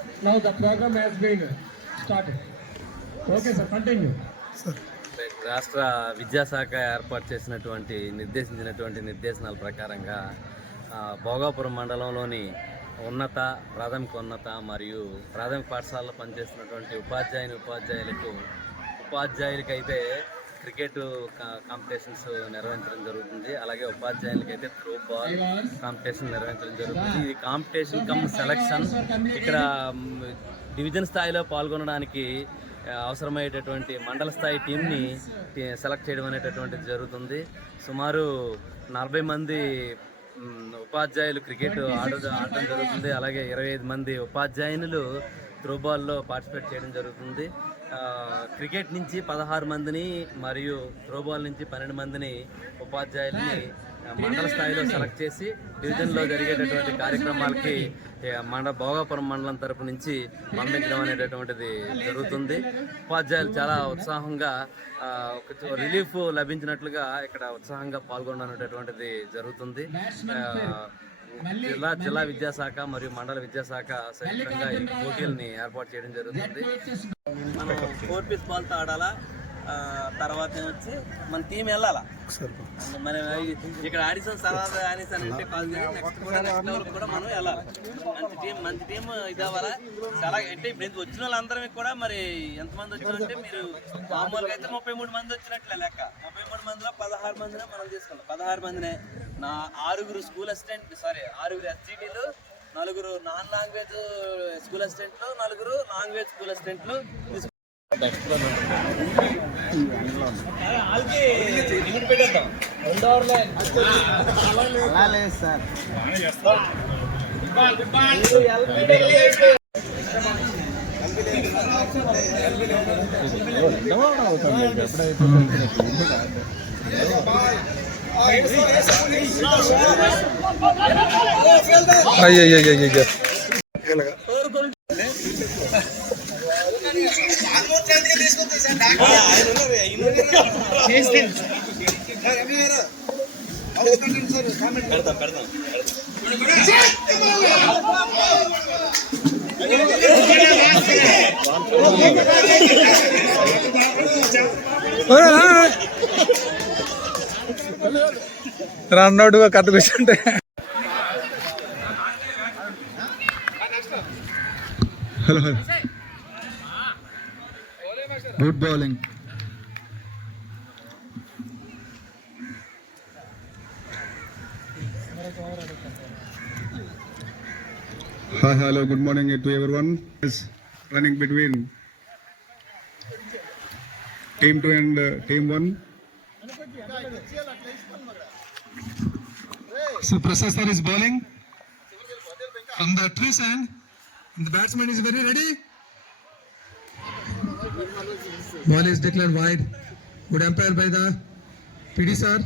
Now the program has been started. Okay, sir. Continue. Sir. రాష్ట్ర విద్యాశాఖ ఏర్పాటు చేసినటువంటి నిర్దేశనాల ప్రకారంగా భోగాపురం మండలంలోని ప్రాథమిక మరియు ప్రాథమిక పాఠశాలలో పనిచేస్తున్నటువంటి ఉపాధ్యాయులకు అయితే క్రికెట్ కాంపిటీషన్స్ నిర్వహించడం జరుగుతుంది. అలాగే ఉపాధ్యాయులకి అయితే త్రో బాల్ కాంపిటీషన్ నిర్వహించడం జరుగుతుంది. ఇది కాంపిటీషన్ కమ్ సెలక్షన్. ఇక్కడ డివిజన్ స్థాయిలో పాల్గొనడానికి అవసరమయ్యేటటువంటి మండల స్థాయి టీంని సెలెక్ట్ చేయడం అనేటటువంటిది జరుగుతుంది. సుమారు 40 మంది ఉపాధ్యాయులు క్రికెట్ ఆడటం జరుగుతుంది. అలాగే 25 మంది ఉపాధ్యాయునులు త్రోబాల్లో పార్టిసిపేట్ చేయడం జరుగుతుంది. క్రికెట్ నుంచి 16 మందిని మరియు త్రోబాల్ నుంచి 12 మందిని ఉపాధ్యాయుల్ని మండల స్థాయిలో సెలెక్ట్ చేసి డివిజన్లో జరిగేటటువంటి కార్యక్రమాలకి భోగాపురం మండలం తరపు నుంచి పంపించడం అనేటటువంటిది జరుగుతుంది. ఉపాధ్యాయులు చాలా ఉత్సాహంగా రిలీఫ్ లభించినట్లుగా ఇక్కడ ఉత్సాహంగా పాల్గొననేటటువంటిది జరుగుతుంది. జిల్లా విద్యాశాఖ మరియు మండల విద్యాశాఖ సంయుక్తంగా ఈ పోటీలని ఏర్పాటు చేయడం జరుగుతుంది. మనం 4 పీస్ బాల్తో ఆడాలా, తర్వాత వచ్చి మన టీం వెళ్ళాలా. మనం ఇక్కడ ఆడిషన్ తర్వాత ఆడిషన్ అంటే కాదు, నెక్స్ట్ లెవెల్కి కూడా మనం వెళ్ళాలి. మంచి టీం ఇది అవ్వాలా. చాలా అంటే ఇప్పుడు వచ్చిన వాళ్ళందరం కూడా మరి ఎంతమంది వచ్చారంటే మీరు మామూలుగా అయితే 33 మంది వచ్చినట్లే లెక్క. 33 మందిలో 16 మందినే మనం తీసుకోవాలి. 16 మందినే 6 స్కూల్ అసిస్టెంట్ 6 ఎస్జిటీలు, 4 నాన్ లాంగ్వేజ్ స్కూల్ అసిస్టెంట్లు, 4 లాంగ్వేజ్ స్కూల్ అసిస్టెంట్లు అయ్యో రన్నోడుగా కట్టు కూర్చుంటే hello good bowling. Hi, hello, good morning to everyone. Is running between team 2 and team 1. So Prasad sir is bowling from the tree stand, and the batsman is very ready. Ball is declared wide. Good umpire by the PD sir.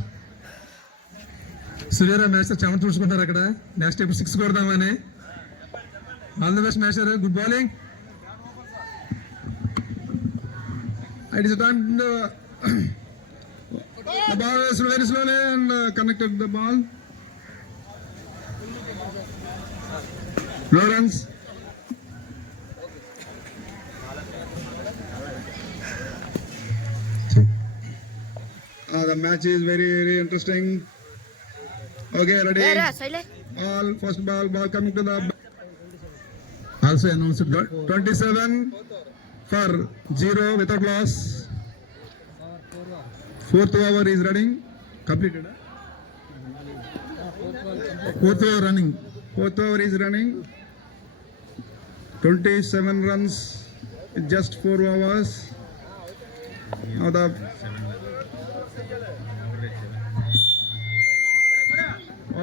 Suryara match chaman చూసుకుంటారు అక్కడ. Next ఇప్పుడు 6 కొడదామని. All the best matcher. Good bowling. It is time the ball is very slowly and connected the ball. No runs. The match is very interesting. Okay, ready? All first ball coming to the. Also announced 27 for 0 without loss. 4th over is running. Completed. 4th over running. 4th over is running. 27 runs in just 4 overs. Now the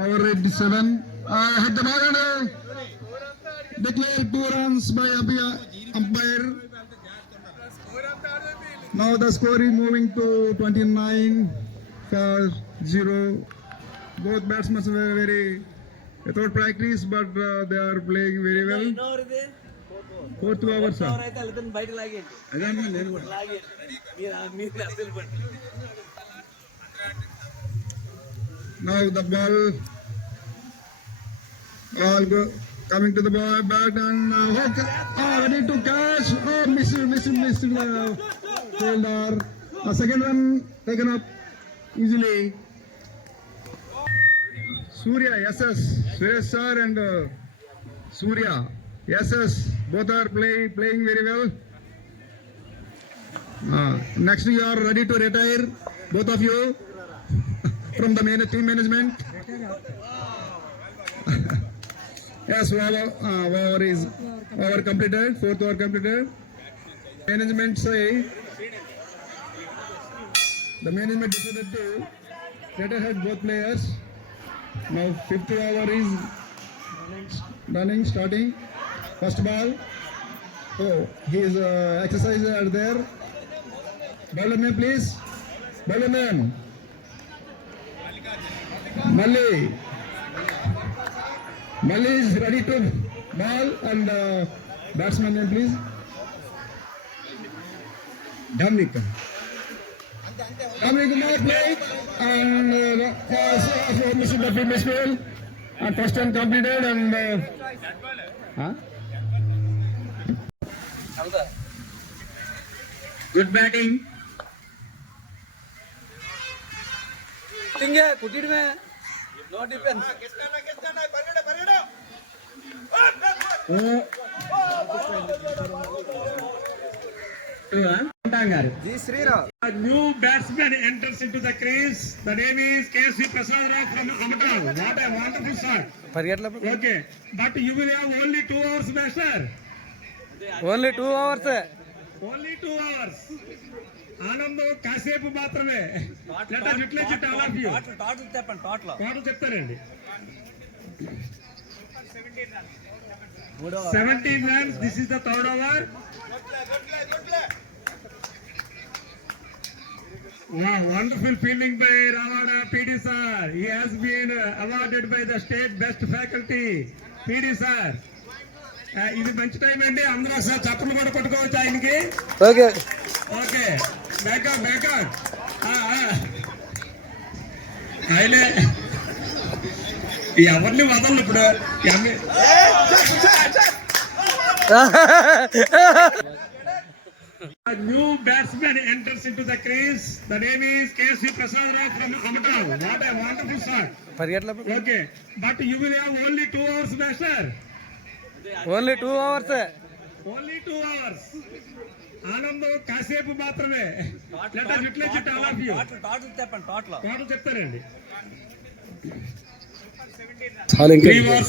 over 7. Hit the ball and declare 2 runs by umpire. Now the score is moving to 29 for 0. Both batsmen were very without practice, but they are playing very well. 4th over, sir. Now the ball all go Coming to the bat and hook. Ready to catch. Oh, missed the fielder. Second one taken up easily. Surya, SS, Suresh sir and Surya, SS, both are playing very well. Next you are ready to retire, both of you, from the team management. Yes, over completed, fourth over completed. Management say, the management decided to retire both players. Now fifth over is running, starting. First ball. Oh, his exercises are there. Bowler name, please. Bowler name. Malli. Malli is ready to ball and batsman name, please. Dominic. Dominic now play and Mr. Duffy Misfield. And first one completed and good batting. No defense. A new batsman enters into the crease. The name is K.C. Prasad Rao from Amatal. What a wonderful shot. Okay, but you will have only 2 hours, master. Only 2 hours. Only 2 hours. ఆనందం కాసేపు మాత్రమే. Let us utilize it, all of you. Total చెప్తారండి. 17 runs. This is the third over. Wow, wonderful fielding by Ravana PD sir. He has been awarded by the state best faculty. PD sir. ఇది మంచి టైం అండి, అందరూ ఒకసారి చప్పట్లు కూడా కొట్టుకోవచ్చు ఆయనకి. ఓకే ఓకే, బ్యాకౌట్ ఆయనే ఎవరిని వదలను ఇప్పుడు. A new batsman enters into the crease. The name is K.C. Prasad Rao from Amatal. What a wonderful shot. Okay, but you will have only 2 hours, master. Only 2 hours. Only 2 hours. ఆనందం కాసేపు మాత్రమే. Let us utilize it, all of you. Total చెప్తారండి. 3 overs.